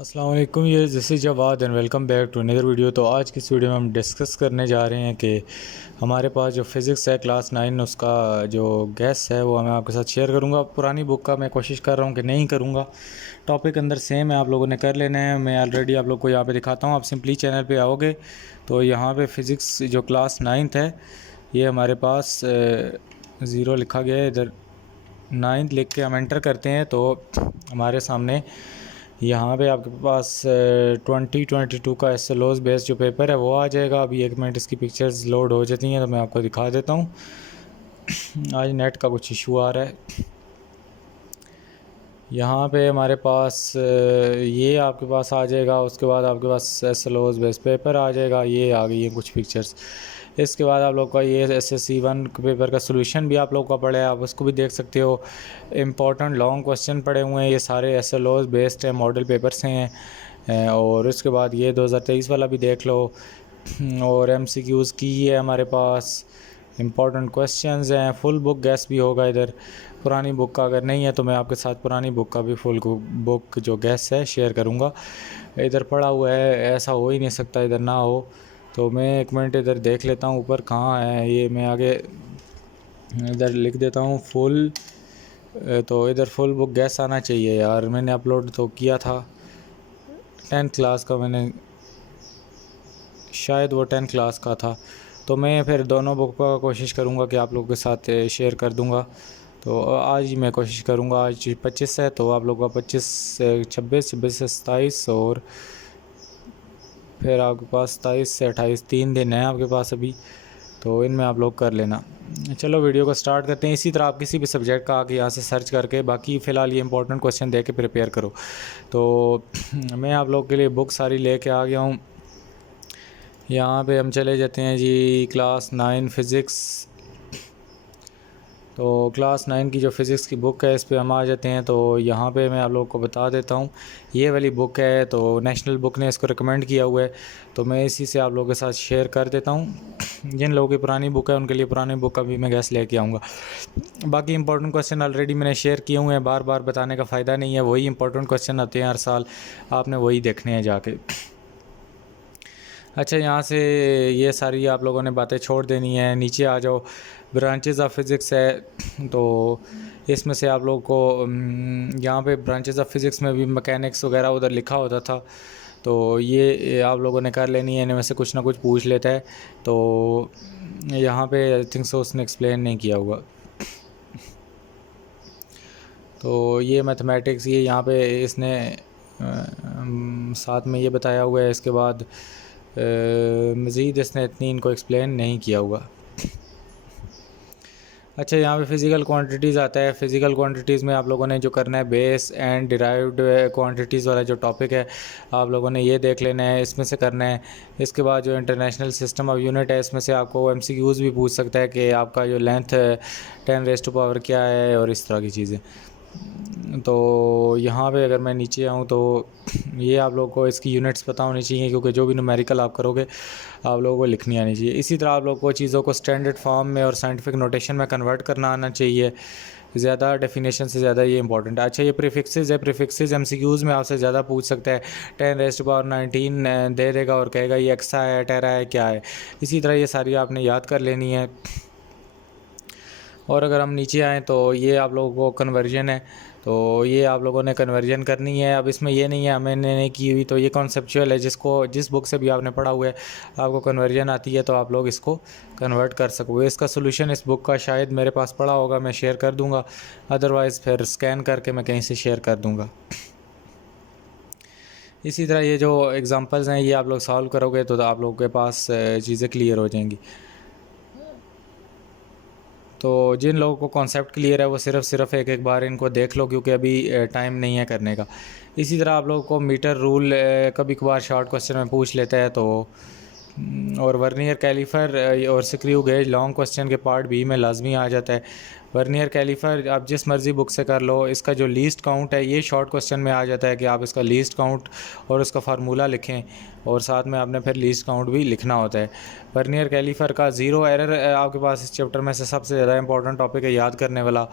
अस्सलाम वालेकुम, ये this is Jawad and welcome back to another video. तो आज की इस वीडियो में हम डिस्कस करने जा रहे हैं कि हमारे पास जो फ़िज़िक्स है क्लास 9 उसका जो गैस है वो मैं आपके साथ शेयर करूंगा। पुरानी बुक का मैं कोशिश कर रहा हूँ कि नहीं करूँगा। टॉपिक अंदर सेम है, आप लोगों ने कर लेना है। मैं ऑलरेडी आप लोग को यहाँ पे दिखाता हूँ। आप सिंपली चैनल पे आओगे तो यहाँ पे फ़िज़िक्स जो क्लास 9 है ये हमारे पास ज़ीरो लिखा गया है। इधर 9 लिख के हम एंटर करते हैं तो हमारे सामने यहाँ पे आपके पास 2022 का एसएलओस बेस्ड जो पेपर है वो आ जाएगा। अभी 1 मिनट इसकी पिक्चर्स लोड हो जाती हैं तो मैं आपको दिखा देता हूँ। आज नेट का कुछ इशू आ रहा है। यहाँ पे हमारे पास ये आपके पास आ जाएगा। उसके बाद आपके पास एसएलओस बेस्ड पेपर आ जाएगा। ये आ गई है कुछ पिक्चर्स। इसके बाद आप लोग का ये SSC1 पेपर का सोल्यूशन भी आप लोग का पड़ा है, आप उसको भी देख सकते हो। इम्पॉर्टेंट लॉन्ग क्वेश्चन पड़े हुए हैं, ये सारे SLOs बेस्ड है, मॉडल पेपर्स हैं। और उसके बाद ये 2023 वाला भी देख लो। और MCQs की है हमारे पास, इम्पॉर्टेंट क्वेश्चंस हैं। फुल बुक गैस भी होगा इधर। पुरानी बुक का अगर नहीं है तो मैं आपके साथ पुरानी बुक का भी फुल बुक जो गैस है शेयर करूँगा। इधर पड़ा हुआ है, ऐसा हो ही नहीं सकता इधर ना हो। तो मैं 1 मिनट इधर देख लेता हूँ ऊपर कहाँ है ये। मैं आगे इधर लिख देता हूँ फुल। तो इधर फुल बुक गैस आना चाहिए यार। मैंने अपलोड तो किया था 10th क्लास का, मैंने शायद वो 10th क्लास का था। तो मैं फिर दोनों बुक का कोशिश करूँगा कि आप लोगों के साथ शेयर कर दूँगा। तो आज ही मैं कोशिश करूँगा। आज 25 है तो आप लोगों का 25 से 26, 26 से 27 और फिर आपके पास 27 से 28 3 दिन है आपके पास अभी। तो इनमें आप लोग कर लेना। चलो वीडियो को स्टार्ट करते हैं। इसी तरह आप किसी भी सब्जेक्ट का आके यहाँ से सर्च करके बाकी फ़िलहाल ये इंपॉर्टेंट क्वेश्चन दे के प्रिपेयर करो। तो मैं आप लोग के लिए बुक सारी लेके आ गया हूँ। यहाँ पे हम चले जाते हैं जी क्लास 9 फ़िज़िक्स। तो क्लास 9 की जो फ़िज़िक्स की बुक है इस पे हम आ जाते हैं। तो यहाँ पे मैं आप लोगों को बता देता हूँ, ये वाली बुक है तो नेशनल बुक ने इसको रिकमेंड किया हुआ है। तो मैं इसी से आप लोगों के साथ शेयर कर देता हूँ। जिन लोगों की पुरानी बुक है उनके लिए पुरानी बुक का भी मैं गैस लेके आऊँगा। बाकी इंपॉर्टेंट क्वेश्चन ऑलरेडी मैंने शेयर किए हुए हैं, बार बार बताने का फ़ायदा नहीं है। वही इंपॉर्टेंट क्वेश्चन आते हैं हर साल, आपने वही देखने हैं जाके। अच्छा, यहाँ से ये सारी आप लोगों ने बातें छोड़ देनी है। नीचे आ जाओ, ब्रांचेस ऑफ फिज़िक्स है। तो इसमें से आप लोगों को यहाँ पे ब्रांचेस ऑफ फिज़िक्स में भी मैकेनिक्स वगैरह उधर लिखा होता था। तो ये आप लोगों ने कर लेनी है। इनमें से कुछ ना कुछ पूछ लेता है। तो यहाँ पे आई थिंक सो उसने एक्सप्लेन नहीं किया हुआ। तो ये मैथमेटिक्स ये यहाँ पे इसने साथ में ये बताया हुआ है। इसके बाद मज़ीद इसने इतनी इनको एक्सप्लेन नहीं किया हुआ। अच्छा, यहाँ पे फ़िज़िकल क्वांटिटीज़ आता है। फ़िज़िकल क्वांटिटीज़ में आप लोगों ने जो करना है बेस एंड डिराइव्ड क्वांटिटीज़ वाला जो टॉपिक है आप लोगों ने ये देख लेना है, इसमें से करना है। इसके बाद जो इंटरनेशनल सिस्टम ऑफ यूनिट है इसमें से आपको MCQs भी पूछ सकता है कि आपका जो लेंथ 10⁻⁴ क्या है और इस तरह की चीज़ें। तो यहाँ पे अगर मैं नीचे आऊँ तो ये आप लोगों को इसकी यूनिट्स पता होनी चाहिए, क्योंकि जो भी न्यूमेरिकल आप करोगे आप लोगों को लिखनी आनी चाहिए। इसी तरह आप लोगों को चीज़ों को स्टैंडर्ड फॉर्म में और साइंटिफिक नोटेशन में कन्वर्ट करना आना चाहिए। ज़्यादा डेफिनेशन से ज़्यादा ये इंपॉर्टेंट है। अच्छा, ये प्रीफिक्सेस है। प्रीफिक्सेस MCQs में आपसे ज़्यादा पूछ सकता है। 10⁻⁹ दे देगा और कहेगा ये एक्सा है, टेरा है, क्या है। इसी तरह ये सारी आपने याद कर लेनी है। और अगर हम नीचे आएँ तो ये आप लोगों को कन्वर्जन है। तो ये आप लोगों ने कन्वर्जन करनी है। अब इसमें ये नहीं है मैंने नहीं की हुई, तो ये कॉन्सेप्चुअल है। जिस बुक से भी आपने पढ़ा हुआ है आपको कन्वर्जन आती है तो आप लोग इसको कन्वर्ट कर सकोगे। इसका सोल्यूशन इस बुक का शायद मेरे पास पड़ा होगा, मैं शेयर कर दूँगा। अदरवाइज़ फिर स्कैन करके मैं कहीं से शेयर कर दूँगा। इसी तरह ये जो एग्ज़ाम्पल्स हैं ये आप लोग सॉल्व करोगे तो आप लोगों के पास चीज़ें क्लियर हो जाएंगी। तो जिन लोगों को कॉन्सेप्ट क्लियर है वो सिर्फ एक बार इनको देख लो, क्योंकि अभी टाइम नहीं है करने का। इसी तरह आप लोगों को मीटर रूल कभी कभार शॉर्ट क्वेश्चन में पूछ लेता है। तो और वर्नियर कैलीफर और स्क्रू गेज लॉन्ग क्वेश्चन के पार्ट बी में लाजमी आ जाता है। वर्नियर कैलीफर आप जिस मर्ज़ी बुक से कर लो, इसका जो लीस्ट काउंट है ये शॉर्ट क्वेश्चन में आ जाता है कि आप इसका लीस्ट काउंट और उसका फार्मूला लिखें, और साथ में आपने फिर लीस्ट काउंट भी लिखना होता है। वर्नियर कैलीफर का ज़ीरो एरर आपके पास इस चैप्टर में से सबसे ज़्यादा इंपॉर्टेंट टॉपिक है याद करने वाला।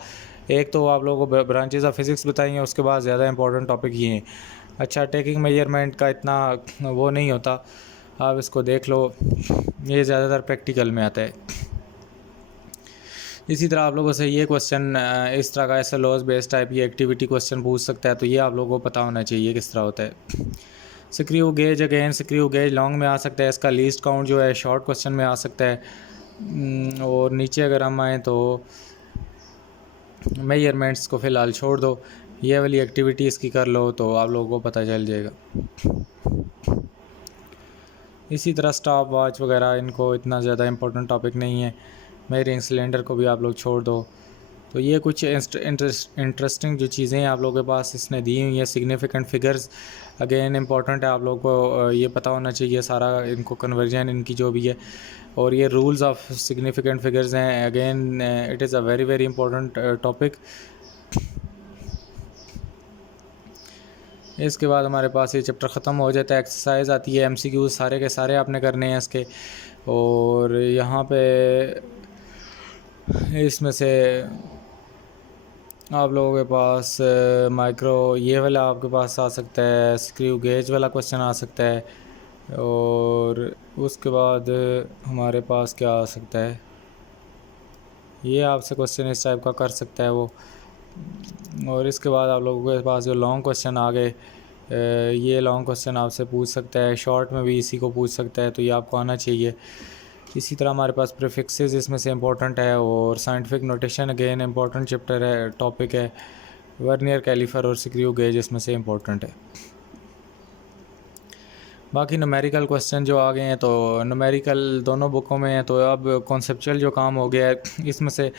एक तो आप लोगों को ब्रांचेस ऑफ फिज़िक्स बताई हैं, उसके बाद ज़्यादा इंपॉर्टेंट टॉपिक ये हैं। अच्छा, टेकिंग मेजरमेंट का इतना वो नहीं होता, आप इसको देख लो, ये ज़्यादातर प्रैक्टिकल में आता है। इसी तरह आप लोगों से ये क्वेश्चन इस तरह का ऐसा लॉस बेस्ड टाइप ये एक्टिविटी क्वेश्चन पूछ सकता है, तो ये आप लोगों को पता होना चाहिए किस तरह होता है। Screw gauge, again screw gauge long में आ सकता है, इसका लीस्ट काउंट जो है शॉर्ट क्वेश्चन में आ सकता है। और नीचे अगर हम आएँ तो मेजरमेंट्स को फ़िलहाल छोड़ दो, ये वाली एक्टिविटी इसकी कर लो तो आप लोगों को पता चल जाएगा। इसी तरह स्टॉप वॉच वगैरह, इनको इतना ज़्यादा इंपॉर्टेंट टॉपिक नहीं है। मेजरिंग सिलेंडर को भी आप लोग छोड़ दो। तो ये कुछ इंटरेस्टिंग जो चीज़ें हैं आप लोगों के पास इसने दी हुई हैं। सिग्निफिकेंट फिगर्स अगेन इंपॉर्टेंट है, आप लोगों को ये पता होना चाहिए सारा, इनको कन्वर्जन इनकी जो भी है। और ये रूल्स ऑफ सिग्निफिकेंट फिगर्स हैं, again it is a very very important topic. इसके बाद हमारे पास ये चैप्टर ख़त्म हो जाता है। एक्सरसाइज आती है, एमसीक्यूज सारे के सारे आपने करने हैं इसके। और यहाँ पे इसमें से आप लोगों के पास माइक्रो ये वाला आपके पास आ सकता है, स्क्रू गेज वाला क्वेश्चन आ सकता है। और उसके बाद हमारे पास क्या आ सकता है, ये आपसे क्वेश्चन इस टाइप का कर सकता है वो। और इसके बाद आप लोगों के पास जो लॉन्ग क्वेश्चन आ गए, ये लॉन्ग क्वेश्चन आपसे पूछ सकता है, शॉर्ट में भी इसी को पूछ सकता है, तो ये आपको आना चाहिए। इसी तरह हमारे पास प्रीफिक्सेस इसमें से इंपॉर्टेंट है। और scientific notation again important chapter है, टॉपिक है। वर्नियर कैलिफर और स्क्रू गेज इसमें से इंपॉर्टेंट है। बाकी न्यूमेरिकल क्वेश्चन जो आ गए हैं, तो न्यूमेरिकल दोनों बुकों में है, तो अब कॉन्सेप्चुअल जो काम हो गया है इसमें से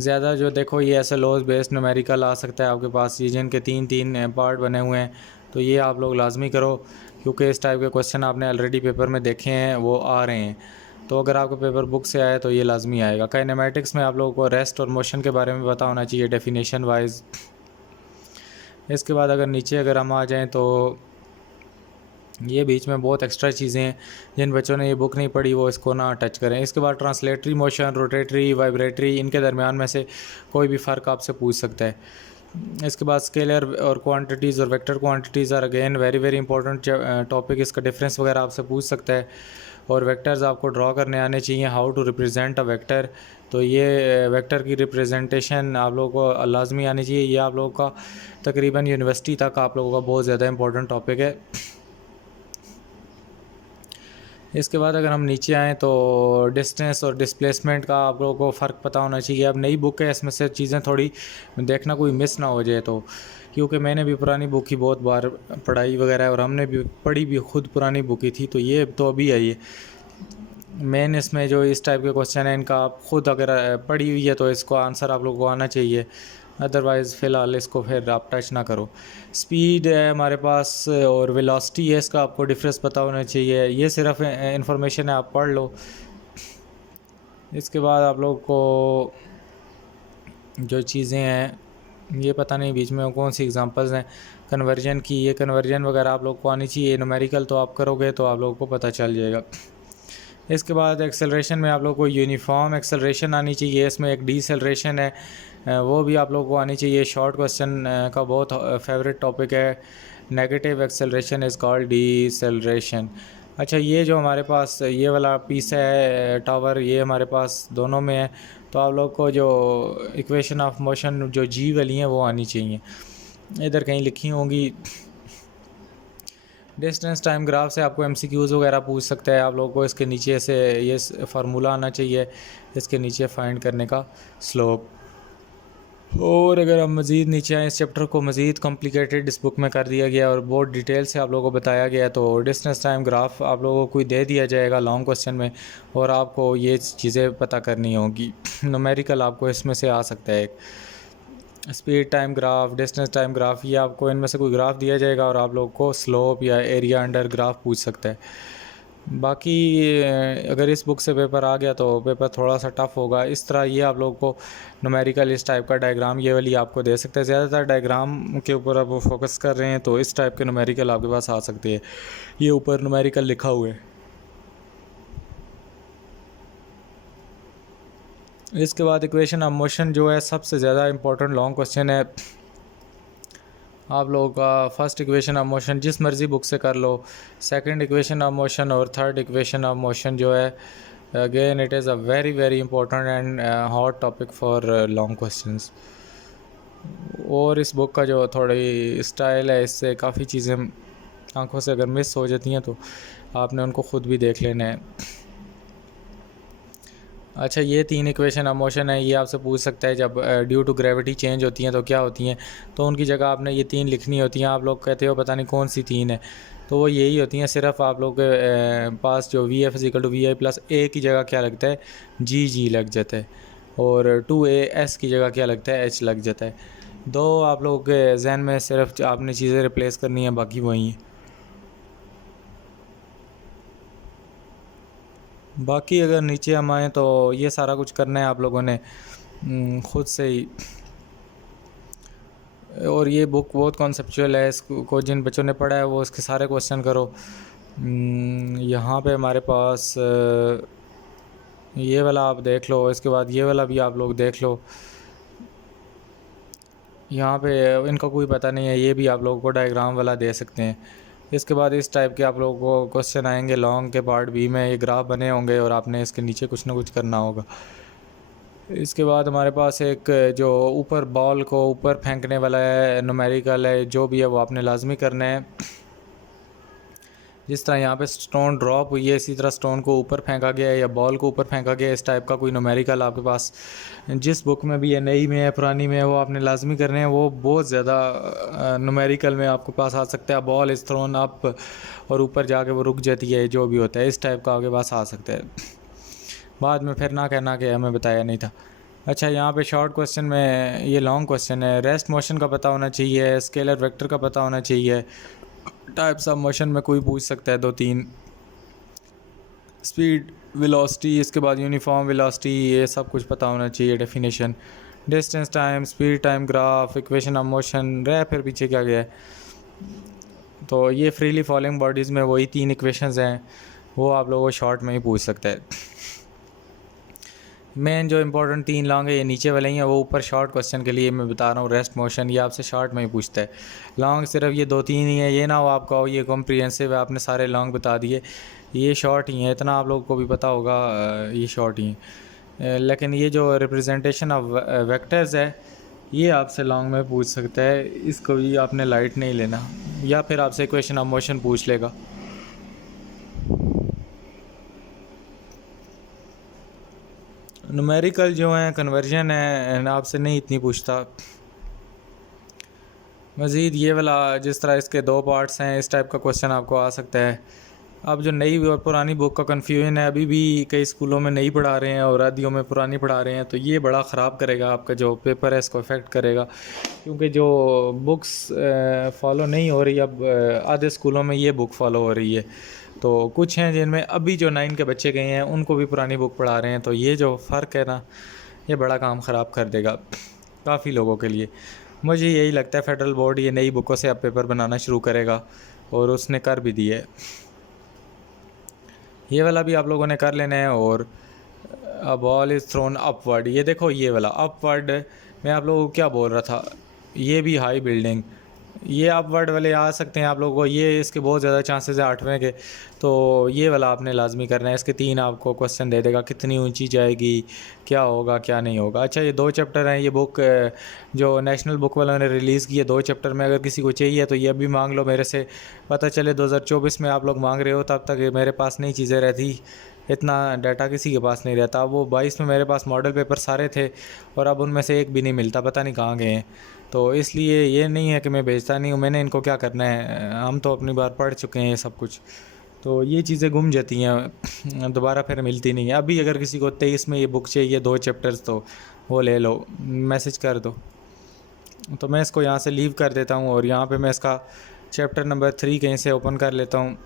ज़्यादा जो देखो ये ऐसे लॉस बेस्ड न्यूमेरिकल आ सकता है आपके पास, ये जिनके तीन तीन पार्ट बने हुए हैं, तो ये आप लोग लाजमी करो, क्योंकि इस टाइप के क्वेश्चन आपने ऑलरेडी पेपर में देखे हैं, वो आ रहे हैं। तो अगर आपका पेपर बुक से आए तो ये लाजमी आएगा। काइनेमेटिक्स में आप लोगों को रेस्ट और मोशन के बारे में पता होना चाहिए डेफिनेशन वाइज। इसके बाद अगर नीचे अगर हम आ जाएँ तो ये बीच में बहुत एक्स्ट्रा चीज़ें हैं, जिन बच्चों ने ये बुक नहीं पढ़ी वो इसको ना टच करें। इसके बाद ट्रांसलेटरी मोशन, रोटेटरी, वाइब्रेटरी, इनके दरमियान में से कोई भी फ़र्क आपसे पूछ सकता है। इसके बाद स्केलर और क्वांटिटीज़ और vector quantities are again very very important topic, इसका डिफरेंस वगैरह आपसे पूछ सकता है। और वेक्टर्स आपको ड्रॉ करने आने चाहिए, how to represent a vector, तो ये वेक्टर की रिप्रेजेंटेशन आप लोगों को लाजमी आनी चाहिए। ये आप लोगों का तकरीबन यूनिवर्सिटी तक आप लोगों का बहुत ज़्यादा इंपॉर्टेंट टॉपिक है। इसके बाद अगर हम नीचे आएँ तो डिस्टेंस और डिस्प्लेसमेंट का आप लोगों को फ़र्क पता होना चाहिए। अब नई बुक है, इसमें से चीज़ें थोड़ी देखना कोई मिस ना हो जाए, तो क्योंकि मैंने भी पुरानी बुक ही बहुत बार पढ़ाई वगैरह है, और हमने भी पढ़ी भी खुद पुरानी बुक ही थी, तो ये तो अभी आई है। मेन इसमें जो इस टाइप के क्वेश्चन हैं, इनका आप खुद अगर पढ़ी हुई है तो इसको आंसर आप लोगों को आना चाहिए, अदरवाइज़ फ़िलहाल इसको फिर आप टच ना करो। स्पीड है हमारे पास और वेलोसिटी है, इसका आपको डिफरेंस पता होना चाहिए। ये सिर्फ इंफॉर्मेशन है, आप पढ़ लो। इसके बाद आप लोग को जो चीज़ें हैं, ये पता नहीं बीच में कौन सी एग्जांपल्स हैं कन्वर्जन की, ये कन्वर्जन वगैरह आप लोग को आनी चाहिए। न्यूमेरिकल तो आप करोगे तो आप लोगों को पता चल जाएगा। इसके बाद एक्सेलरेशन में आप लोग को यूनिफॉर्म एक्सेलरेशन आनी चाहिए, इसमें एक डीसेलरेशन है, वो भी आप लोगों को आनी चाहिए। शॉर्ट क्वेश्चन का बहुत फेवरेट टॉपिक है। Negative acceleration is called deceleration. अच्छा, ये जो हमारे पास ये वाला पीस है टावर, ये हमारे पास दोनों में है, तो आप लोग को जो इक्वेशन ऑफ मोशन जो जी वाली हैं वो आनी चाहिए, इधर कहीं लिखी होंगी। डिस्टेंस टाइम ग्राफ से आपको एमसीक्यूज़ वगैरह पूछ सकता है, आप लोगों को इसके नीचे से ये फार्मूला आना चाहिए, इसके नीचे फाइंड करने का स्लोप। और अगर हम मज़ीद नीचे आए, इस चैप्टर को मज़ीद कॉम्प्लिकेटेड इस बुक में कर दिया गया और बहुत डिटेल से आप लोगों को बताया गया है। तो डिस्टेंस टाइम ग्राफ आप लोगों को कोई दे दिया जाएगा लॉन्ग क्वेश्चन में, और आपको ये चीज़ें पता करनी होगी। न्यूमेरिकल आपको इसमें से आ सकता है, एक speed time graph, distance time graph, ये आपको इनमें से कोई ग्राफ दिया जाएगा और आप लोग को स्लोप या एरिया अंडर ग्राफ पूछ सकता है। बाकी अगर इस बुक से पेपर आ गया तो पेपर थोड़ा सा टफ होगा। इस तरह ये आप लोग को न्यूमेरिकल इस टाइप का डायग्राम ये वाली आपको दे सकता है। ज़्यादातर डायग्राम के ऊपर आप फोकस कर रहे हैं, तो इस टाइप के न्यूमेरिकल आपके पास आ सकते हैं। ये ऊपर न्यूमेरिकल लिखा हुआ है। इसके बाद इक्वेशन ऑफ मोशन जो है सबसे ज़्यादा इंपॉर्टेंट लॉन्ग क्वेश्चन है। आप लोगों का फर्स्ट इक्वेशन ऑफ मोशन जिस मर्ज़ी बुक से कर लो, सेकंड इक्वेशन ऑफ मोशन और थर्ड इक्वेशन ऑफ मोशन जो है, again it is a very very important and hot topic for long questions. और इस बुक का जो थोड़ी स्टाइल है, इससे काफ़ी चीज़ें आंखों से अगर मिस हो जाती हैं तो आपने उनको ख़ुद भी देख लेना है। अच्छा, ये 3 इक्वेशन ऑफ मोशन है, ये आपसे पूछ सकता है जब ड्यू टू ग्रेविटी चेंज होती हैं तो क्या होती हैं, तो उनकी जगह आपने ये 3 लिखनी होती हैं। आप लोग कहते हो पता नहीं कौन सी 3 है, तो वो यही होती हैं। सिर्फ आप लोग के पास जो V F is equal to V I plus A की जगह क्या लगता है, जी लग जाता है, और 2a s की जगह क्या लगता है, एच लग जाता है। दो आप लोगों के जहन में सिर्फ आपने चीज़ें रिप्लेस करनी है, बाकी वही हैं। बाकी अगर नीचे हम आएँ तो ये सारा कुछ करना है आप लोगों ने ख़ुद से ही। और ये बुक बहुत कॉन्सेप्चुअल है, इसको जिन बच्चों ने पढ़ा है वो इसके सारे क्वेश्चन करो। यहाँ पे हमारे पास ये वाला आप देख लो, इसके बाद ये वाला भी आप लोग देख लो। यहाँ पे इनका कोई पता नहीं है, ये भी आप लोगों को डायग्राम वाला दे सकते हैं। इसके बाद इस टाइप के आप लोगों को क्वेश्चन आएंगे लॉन्ग के पार्ट बी में, ये ग्राफ बने होंगे और आपने इसके नीचे कुछ ना कुछ करना होगा। इसके बाद हमारे पास एक जो ऊपर बॉल को ऊपर फेंकने वाला है, न्यूमेरिकल है, जो भी है वो आपने लाजमी करना है। जिस तरह यहाँ पे स्टोन ड्रॉप हुई है, इसी तरह स्टोन को ऊपर फेंका गया है या बॉल को ऊपर फेंका गया है, इस टाइप का कोई न्यूमेरिकल आपके पास जिस बुक में भी है, नई में है पुरानी में है, वो आपने लाजमी करने हैं। वो बहुत ज़्यादा न्यूमेरिकल में आपके पास आ सकता है। बॉल इज़ थ्रोन अप और ऊपर जाके वो रुक जाती है, जो भी होता है इस टाइप का आपके पास आ सकता है। बाद में फिर ना कहना कि हमें बताया नहीं था। अच्छा, यहाँ पे शॉर्ट क्वेश्चन में ये लॉन्ग क्वेश्चन है। रेस्ट मोशन का पता होना चाहिए, स्केलर वेक्टर का पता होना चाहिए, टाइप्स ऑफ मोशन में कोई पूछ सकता है 2-3, स्पीड वेलोसिटी, इसके बाद यूनिफॉर्म वेलोसिटी, ये सब कुछ पता होना चाहिए। Definition, distance time, speed time graph, equation of motion, रह फिर पीछे क्या गया है। तो ये फ्रीली फॉलिंग बॉडीज़ में वही 3 इक्वेशंस हैं, वो आप लोगों को शॉर्ट में ही पूछ सकता है। मेन जो इंपॉर्टेंट 3 लॉन्ग है ये नीचे वाले ही हैं, वो ऊपर शॉर्ट क्वेश्चन के लिए मैं बता रहा हूँ। रेस्ट मोशन ये आपसे शॉर्ट में ही पूछता है। लॉन्ग सिर्फ ये 2-3 ही है, ये ना हो आपका हो ये कॉम्प्रिहेंसिव है, आपने सारे लॉन्ग बता दिए, ये शॉर्ट ही हैं। इतना आप लोगों को भी पता होगा, ये शॉर्ट ही हैं। लेकिन ये जो रिप्रेजेंटेशन ऑफ वेक्टर्स है, ये आपसे लॉन्ग में पूछ सकता है, इसको भी आपने लाइट नहीं लेना, या फिर आपसे इक्वेशन ऑफ मोशन पूछ लेगा। न्यूमेरिकल जो है कन्वर्जन है, आपसे नहीं इतनी पूछता। मज़ीद ये वाला जिस तरह इसके 2 पार्ट्स हैं, इस टाइप का क्वेश्चन आपको आ सकता है। अब जो नई और पुरानी बुक का कन्फ्यूजन है, अभी भी कई स्कूलों में नई पढ़ा रहे हैं और आदियों में पुरानी पढ़ा रहे हैं, तो ये बड़ा ख़राब करेगा आपका जो पेपर है, इसको अफेक्ट करेगा। क्योंकि जो बुक्स फॉलो नहीं हो रही, अब आधे स्कूलों में ये बुक फॉलो हो रही है, तो कुछ हैं जिनमें अभी जो 9 के बच्चे गए हैं उनको भी पुरानी बुक पढ़ा रहे हैं। तो ये जो फ़र्क है ना, ये बड़ा काम ख़राब कर देगा काफ़ी लोगों के लिए। मुझे यही लगता है फेडरल बोर्ड ये नई बुकों से अब पेपर बनाना शुरू करेगा, और उसने कर भी दिया है। ये वाला भी आप लोगों ने कर लेना है। और बॉल इज़ थ्रोन अपवर्ड, ये देखो ये वाला अपवर्ड, मैं आप लोगों को क्या बोल रहा था, ये भी हाई बिल्डिंग, ये अपवर्ड वाले आ सकते हैं आप लोगों को, ये इसके बहुत ज़्यादा चांसेस है 8वें के, तो ये वाला आपने लाजमी करना है। इसके 3 आपको क्वेश्चन दे देगा, कितनी ऊंची जाएगी, क्या होगा क्या नहीं होगा। अच्छा, ये 2 चैप्टर हैं, ये बुक जो नेशनल बुक वालों ने रिलीज़ की है 2 चैप्टर में, अगर किसी को चाहिए तो ये अभी मांग लो मेरे से। पता चले 2024 में आप लोग मांग रहे हो, तब तक मेरे पास नई चीज़ें रहती, इतना डाटा किसी के पास नहीं रहता। वो 22 में मेरे पास मॉडल पेपर सारे थे और अब उनमें से एक भी नहीं मिलता, पता नहीं कहाँ गए हैं। तो इसलिए ये नहीं है कि मैं बेचता नहीं हूँ, मैंने इनको क्या करना है, हम तो अपनी बार पढ़ चुके हैं ये सब कुछ, तो ये चीज़ें गुम जाती हैं, दोबारा फिर मिलती नहीं है। अभी अगर किसी को 23 में ये बुक चाहिए 2 चैप्टर्स, तो वो ले लो, मैसेज कर दो। तो मैं इसको यहाँ से लीव कर देता हूँ और यहाँ पे मैं इसका चैप्टर नंबर 3 कहीं से ओपन कर लेता हूँ।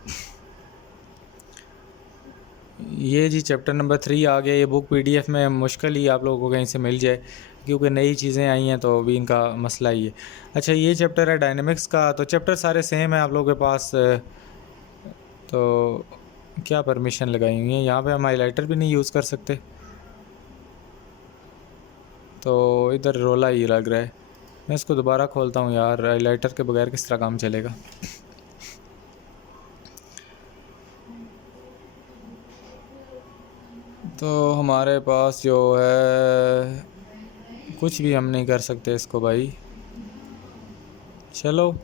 ये जी चैप्टर नंबर 3 आ गया। ये बुक PDF में मुश्किल ही आप लोगों को कहीं से मिल जाए, क्योंकि नई चीज़ें आई हैं, तो अभी इनका मसला ही है। अच्छा, ये चैप्टर है डायनेमिक्स का, तो चैप्टर सारे सेम है आप लोगों के पास। तो क्या परमिशन लगाई हुई है यहाँ पे, हम हाईलाइटर भी नहीं यूज़ कर सकते, तो इधर रोला ही लग रहा है। मैं इसको दोबारा खोलता हूँ यार, हाईलाइटर के बगैर किस तरह काम चलेगा। तो हमारे पास जो है कुछ भी हम नहीं कर सकते इसको भाई, चलो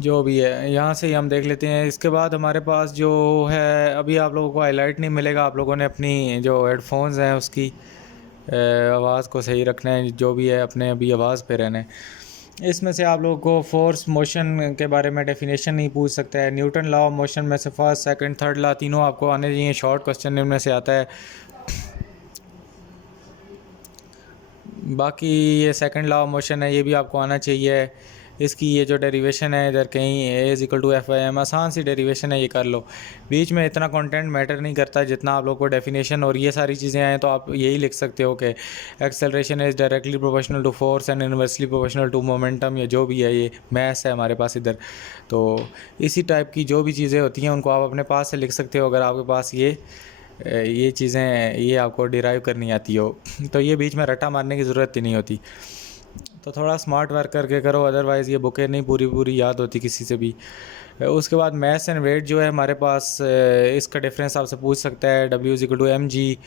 जो भी है यहाँ से ही हम देख लेते हैं। इसके बाद हमारे पास जो है, अभी आप लोगों को हाईलाइट नहीं मिलेगा, आप लोगों ने अपनी जो हेडफोन्स हैं उसकी आवाज़ को सही रखना है, जो भी है अपने अभी आवाज़ पे रहना है। इसमें से आप लोगों को फोर्स मोशन के बारे में डेफिनेशन नहीं पूछ सकता है। न्यूटन लॉ ऑफ मोशन में से फर्स्ट सेकंड थर्ड लॉ तीनों आपको आने चाहिए, शॉर्ट क्वेश्चन इनमें से आता है। बाकी ये सेकंड लॉ ऑफ मोशन है, ये भी आपको आना चाहिए। इसकी ये जो डेरिवेशन है इधर कहीं A is equal to F I M, आसान सी डेरिवेशन है, ये कर लो। बीच में इतना कंटेंट मैटर नहीं करता जितना आप लोग को डेफिनेशन और ये सारी चीज़ें आएँ तो आप यही लिख सकते हो कि acceleration is directly proportional to force and inversely proportional to momentum, या जो भी है ये मैथ्स है हमारे पास इधर। तो इसी टाइप की जो भी चीज़ें होती हैं उनको आप अपने पास से लिख सकते हो, अगर आपके पास ये चीज़ें ये आपको डिराइव करनी आती हो। तो ये बीच में रट्टा मारने की ज़रूरत ही नहीं होती। तो थोड़ा स्मार्ट वर्क करके करो, अदरवाइज़ ये बुकें नहीं पूरी पूरी याद होती किसी से भी। उसके बाद मैथ्स एंड वेट जो है हमारे पास, इसका डिफरेंस आपसे पूछ सकता है, W is equal to M G.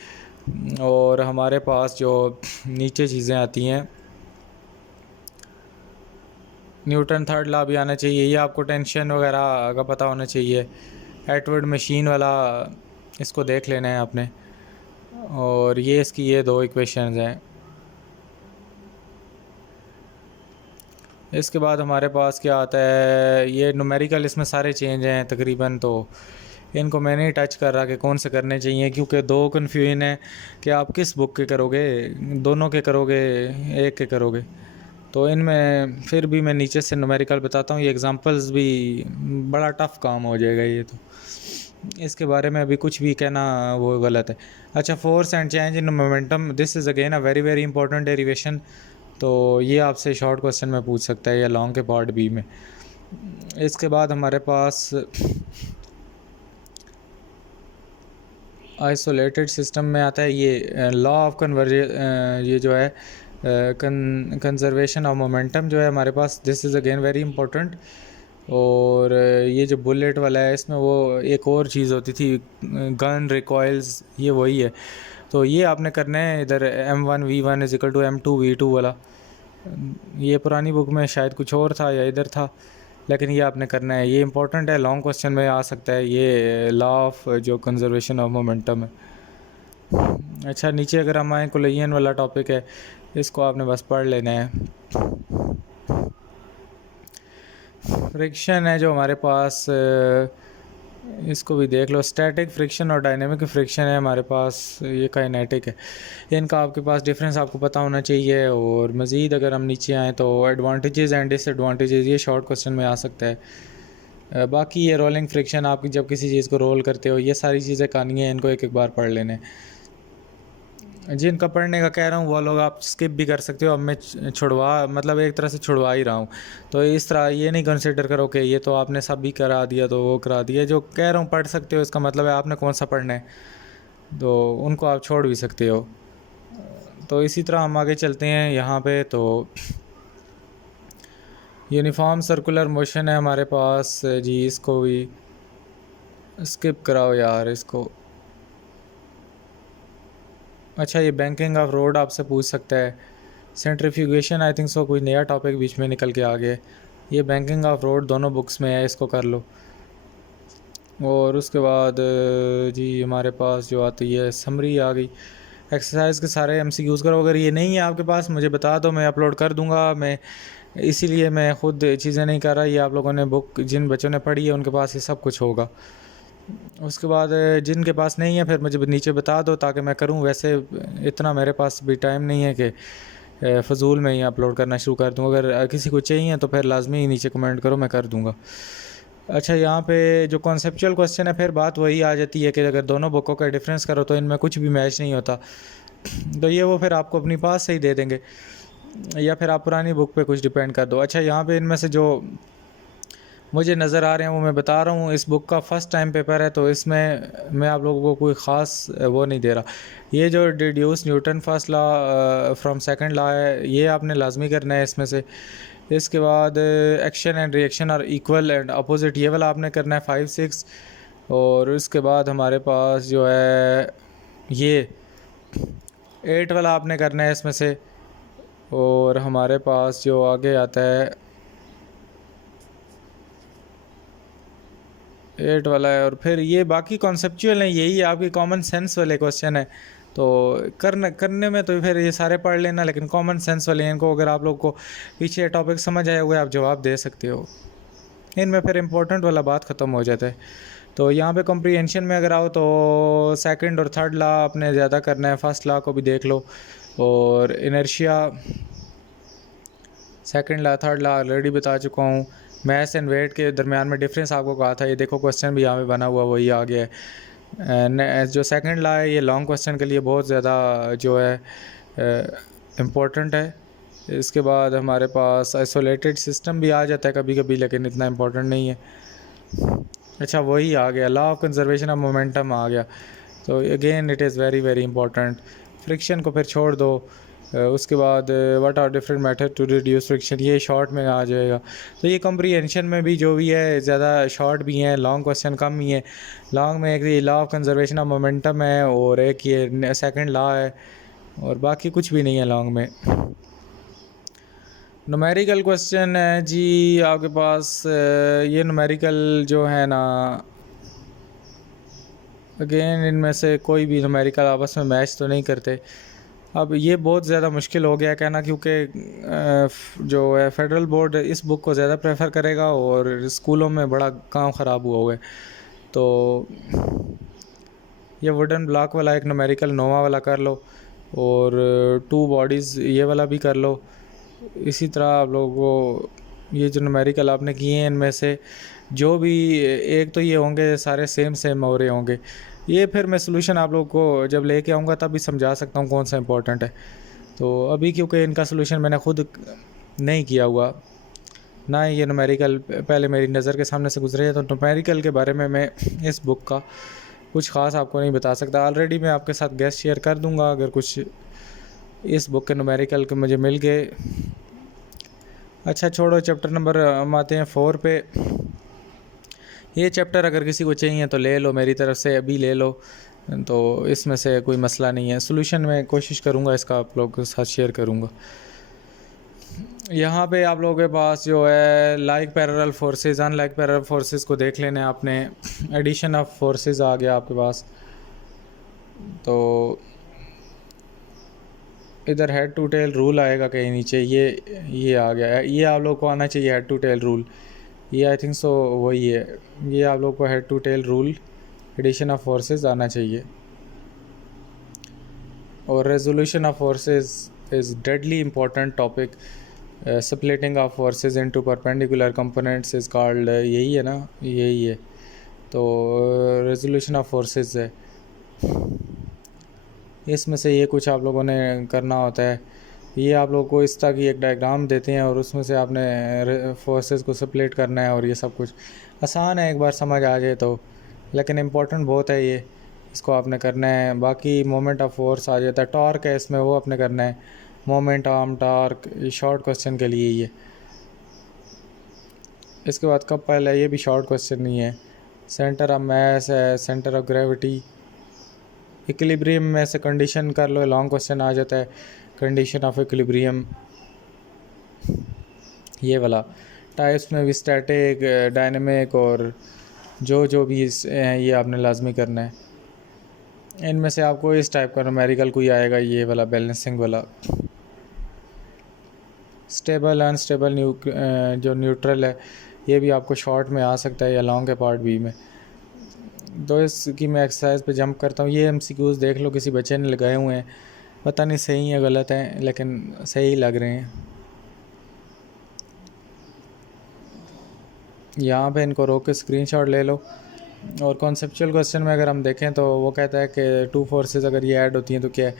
और हमारे पास जो नीचे चीज़ें आती हैं, न्यूटन थर्ड लॉ भी आना चाहिए, ये आपको टेंशन वगैरह का पता होना चाहिए। एटवर्ड मशीन वाला इसको देख लेना है आपने। और ये इसकी ये दो इक्वेशंस हैं। इसके बाद हमारे पास क्या आता है, ये न्यूमेरिकल, इसमें सारे चेंज हैं तकरीबन, तो इनको मैंने ही टच कर रहा कि कौन से करने चाहिए, क्योंकि दो कन्फ्यूजन है कि आप किस बुक के करोगे, दोनों के करोगे, एक के करोगे। तो इनमें फिर भी मैं नीचे से न्यूमेरिकल बताता हूँ, ये एग्जांपल्स भी बड़ा टफ़ काम हो जाएगा ये, तो इसके बारे में अभी कुछ भी कहना वो गलत है। अच्छा, force and change in momentum, this is again a very very important derivation. तो ये आपसे शॉर्ट क्वेश्चन में पूछ सकता है या लॉन्ग के पार्ट बी में। इसके बाद हमारे पास आइसोलेटेड सिस्टम में आता है ये लॉ ऑफ कन्वर्जे, ये जो है कंजर्वेशन ऑफ मोमेंटम जो है हमारे पास, this is again very important. और ये जो बुलेट वाला है इसमें वो एक और चीज़ होती थी, गन रिकॉइल्स, ये वही है। तो ये आपने करना है इधर, M1V1 is equal to M2V2 वाला। ये पुरानी बुक में शायद कुछ और था या इधर था, लेकिन ये आपने करना है, ये इंपॉर्टेंट है, लॉन्ग क्वेश्चन में आ सकता है, ये लॉ ऑफ जो कंजर्वेशन ऑफ मोमेंटम है। अच्छा, नीचे अगर हम आए, कोलिजन वाला टॉपिक है, इसको आपने बस पढ़ लेना है। फ्रिक्शन है जो हमारे पास, इसको भी देख लो। स्टैटिक फ्रिक्शन और डायनेमिक फ्रिक्शन है हमारे पास, ये काइनेटिक है। इनका आपके पास डिफरेंस आपको पता होना चाहिए। और मज़ीद अगर हम नीचे आएँ तो एडवांटेजेस एंड डिसएडवांटेजेस, ये शॉर्ट क्वेश्चन में आ सकता है। बाकी ये रोलिंग फ्रिक्शन, आप जब किसी चीज़ को रोल करते हो, ये सारी चीज़ें कहानी है, इनको एक एक बार पढ़ लेने। जिनका पढ़ने का कह रहा हूँ वो लोग आप स्किप भी कर सकते हो, अब मैं छुड़वा मतलब एक तरह से छुड़वा ही रहा हूँ। तो इस तरह ये नहीं कंसिडर करो कि ये तो आपने सब भी करा दिया तो वो करा दिया, जो कह रहा हूँ पढ़ सकते हो, इसका मतलब है आपने कौन सा पढ़ना है, तो उनको आप छोड़ भी सकते हो। तो इसी तरह हम आगे चलते हैं यहाँ पे। तो यूनिफॉर्म सर्कुलर मोशन है हमारे पास जी, इसको भी स्किप कराओ यार इसको। अच्छा, ये बैंकिंग ऑफ रोड आपसे पूछ सकता है। सेंट्रीफ्यूगेशन, आई थिंक सो कोई नया टॉपिक बीच में निकल के आ गया। ये बैंकिंग ऑफ रोड दोनों बुक्स में है, इसको कर लो। और उसके बाद जी हमारे पास जो आती है समरी आ गई। एक्सरसाइज के सारे एमसीक्यूज़ करो, अगर ये नहीं है आपके पास मुझे बता दो, मैं अपलोड कर दूंगा। मैं इसीलिए मैं ख़ुद चीज़ें नहीं कर रहा, ये आप लोगों ने बुक जिन बच्चों ने पढ़ी है उनके पास ये सब कुछ होगा। उसके बाद जिनके पास नहीं है फिर मुझे नीचे बता दो ताकि मैं करूं। वैसे इतना मेरे पास भी टाइम नहीं है कि फ़जूल में ही अपलोड करना शुरू कर दूं। अगर किसी को चाहिए तो फिर लाजमी ही नीचे कमेंट करो, मैं कर दूंगा। अच्छा, यहाँ पे जो कॉन्सेप्चुअल क्वेश्चन है, फिर बात वही आ जाती है कि अगर दोनों बुकों का डिफरेंस करो तो इनमें कुछ भी मैच नहीं होता, तो ये वो फिर आपको अपनी पास से ही दे देंगे, या फिर आप पुरानी बुक पे कुछ डिपेंड कर दो। अच्छा, यहाँ पे इनमें से जो मुझे नज़र आ रहे हैं वो मैं बता रहा हूँ। इस बुक का फ़र्स्ट टाइम पेपर है, तो इसमें मैं आप लोगों को कोई ख़ास वो नहीं दे रहा। ये जो deduce Newton first law from second law है, ये आपने लाजमी करना है इसमें से। इसके बाद एक्शन एंड रिएक्शन और इक्वल एंड अपोजिट, ये वाला आपने करना है 5 6। और उसके बाद हमारे पास जो है ये 8 वाला आपने करना है इसमें से। और हमारे पास जो आगे आता है 8 वाला है। और फिर ये बाकी कॉन्सेप्चुअल हैं, यही आपकी कॉमन सेंस वाले क्वेश्चन है। तो करने में तो फिर ये सारे पढ़ लेना, लेकिन कॉमन सेंस वाले हैं, इनको अगर आप लोग को पीछे टॉपिक समझ आए हुए आप जवाब दे सकते हो। इनमें फिर इम्पोर्टेंट वाला बात ख़त्म हो जाता है। तो यहाँ पे कॉम्प्रीहेंशन में अगर आओ तो सेकंड और थर्ड लॉ आपने ज़्यादा करना है, फर्स्ट लॉ को भी देख लो। और inertia second law third law already बता चुका हूँ। मैस एंड वेट के दरमियान में डिफरेंस आपको कहा था, ये देखो क्वेश्चन भी यहाँ पे बना हुआ वही आ गया है। जो सेकंड लॉ है ये लॉन्ग क्वेश्चन के लिए बहुत ज़्यादा जो है इम्पोर्टेंट है। इसके बाद हमारे पास आइसोलेटेड सिस्टम भी आ जाता है कभी कभी, लेकिन इतना इम्पोर्टेंट नहीं है। अच्छा वही आ गया, law of conservation of momentum आ गया। तो again it is very very important. Friction को फिर छोड़ दो। उसके बाद what are different method to reduce friction, ये शॉर्ट में आ जाएगा। तो ये कॉम्प्रीहेंशन में भी जो भी है ज़्यादा शॉर्ट भी हैं, लॉन्ग क्वेश्चन कम ही है। लॉन्ग में एक ये law of conservation of momentum है और एक ये सेकंड लॉ है, और बाकी कुछ भी नहीं है लॉन्ग में। न्यूमेरिकल क्वेश्चन है जी आपके पास। ये न्यूमेरिकल जो है ना, अगेन इनमें से कोई भी न्यूमेरिकल आपस में मैच तो नहीं करते। अब ये बहुत ज़्यादा मुश्किल हो गया कहना, क्योंकि जो है फेडरल बोर्ड इस बुक को ज़्यादा प्रेफर करेगा और स्कूलों में बड़ा काम ख़राब हुआ है। तो ये वुडन ब्लॉक वाला एक न्यूमेरिकल नोवा वाला कर लो, और टू बॉडीज़ ये वाला भी कर लो। इसी तरह आप लोगों को ये जो न्यूमेरिकल आपने किए हैं इनमें से जो भी एक तो ये होंगे सारे सेम सेम हो रहे होंगे। ये फिर मैं सोल्यूशन आप लोगों को जब लेके आऊँगा तब भी समझा सकता हूँ कौन सा इंपॉर्टेंट है। तो अभी क्योंकि इनका सोल्यूशन मैंने खुद नहीं किया हुआ, ना ये न्यूमेरिकल पहले मेरी नज़र के सामने से गुजरे, तो न्यूमेरिकल के बारे में मैं इस बुक का कुछ ख़ास आपको नहीं बता सकता। ऑलरेडी मैं आपके साथ गेस्ट शेयर कर दूँगा अगर कुछ इस बुक के न्यूमेरिकल के मुझे मिल गए। अच्छा छोड़ो, चैप्टर नंबर हम आते हैं 4 पे। ये चैप्टर अगर किसी को चाहिए तो ले लो, मेरी तरफ से अभी ले लो, तो इसमें से कोई मसला नहीं है। सोल्यूशन मैं कोशिश करूँगा इसका आप लोगों के साथ शेयर करूँगा। यहाँ पे आप लोगों के पास जो है like parallel forces unlike parallel forces को देख लेने आपने। एडिशन ऑफ फोर्सेस आ गया आपके पास, तो इधर हेड टू टेल रूल आएगा कहीं नीचे, ये आ गया है। ये आप लोग को आना चाहिए हेड टू टेल रूल, ये आई थिंक सो वही है। ये आप लोग को head to tail rule addition of forces आना चाहिए। और resolution of forces is deadly important topic. Splitting of forces into perpendicular components is called, यही है ना, यही है। तो रेजोल्यूशन ऑफ फोर्सेस है, इसमें से ये कुछ आप लोगों ने करना होता है। ये आप लोगों को इस तरह की एक डायग्राम देते हैं और उसमें से आपने फोर्सेस को स्प्लिट करना है, और ये सब कुछ आसान है एक बार समझ आ जाए तो, लेकिन इम्पोर्टेंट बहुत है ये, इसको आपने करना है। बाकी मोमेंट ऑफ फोर्स आ जाता है, टॉर्क है इसमें, वो आपने करना है। मोमेंट आर्म टॉर्क, ये शॉर्ट क्वेश्चन के लिए ये। इसके बाद कब पहले, ये भी शॉर्ट क्वेश्चन नहीं है। सेंटर ऑफ मैस है, सेंटर ऑफ ग्रेविटी, इक्विलिब्रियम में से कंडीशन कर लो, लॉन्ग क्वेश्चन आ जाता है। कंडीशन ऑफ इक्विलिब्रियम ये वाला। टाइप्स में भी स्टैटिक, डायनेमिक और जो भी हैं ये आपने लाजमी करना है। इनमें से आपको इस टाइप का न्यूमेरिकल कोई आएगा, ये वाला बैलेंसिंग वाला। स्टेबल अनस्टेबल जो न्यूट्रल है, ये भी आपको शॉर्ट में आ सकता है या लॉन्ग के पार्ट बी में। तो इसकी मैं एक्सरसाइज पे जंप करता हूँ। ये एमसीक्यूज देख लो, किसी बच्चे ने लगाए हुए हैं, पता नहीं सही है गलत है, लेकिन सही लग रहे हैं। यहाँ पे इनको रोक के स्क्रीनशॉट ले लो। और कॉन्सेप्चुअल क्वेश्चन में अगर हम देखें तो वो कहता है कि टू फोर्सेस अगर ये ऐड होती हैं तो क्या है।